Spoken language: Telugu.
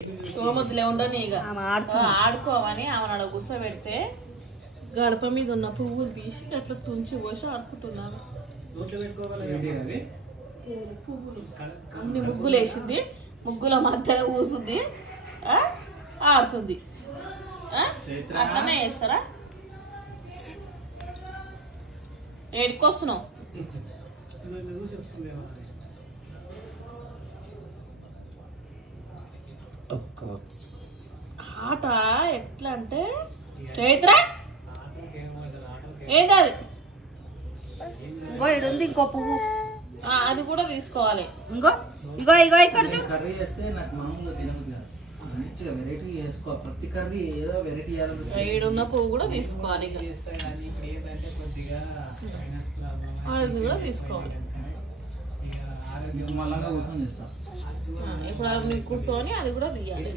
సోమతులే ఉండని ఇక ఆడుకోవని ఆమె అక్కడ కూర్చోబెడితే గడప మీద ఉన్న పువ్వులు తీసి అట్లా తుంచి పోసి ఆడుకుంటున్నాను. పువ్వులు అన్ని ముగ్గులు వేసింది, ముగ్గుల మధ్యలో కూసుద్ది, ఆడుతుంది. అట్లనే చేస్తారా? ఏడుకొస్తున్నావు? ఆట ఎట్లా అంటే చైత్ర ఏంటది ఉంది ఇంకో పువ్వు, అది కూడా తీసుకోవాలి. ఇంకో ఇగో ఇగో ఇక్కడ కర్రీ చేస్తే నాకు మామూలుగా తినబుద్ధి కాదు, మంచిగా వెరైటీ చేసుకోవాలి. ప్రతి కర్రీ ఏదో వెరైటీ ఏడున్న పువ్వు కూడా తీసుకోవాలి. అది కూడా తీసుకోవాలి. మళ్ళా కూర్చొని చేస్తా. ఇప్పుడు అది కూర్చొని అది కూడా తీయాలి.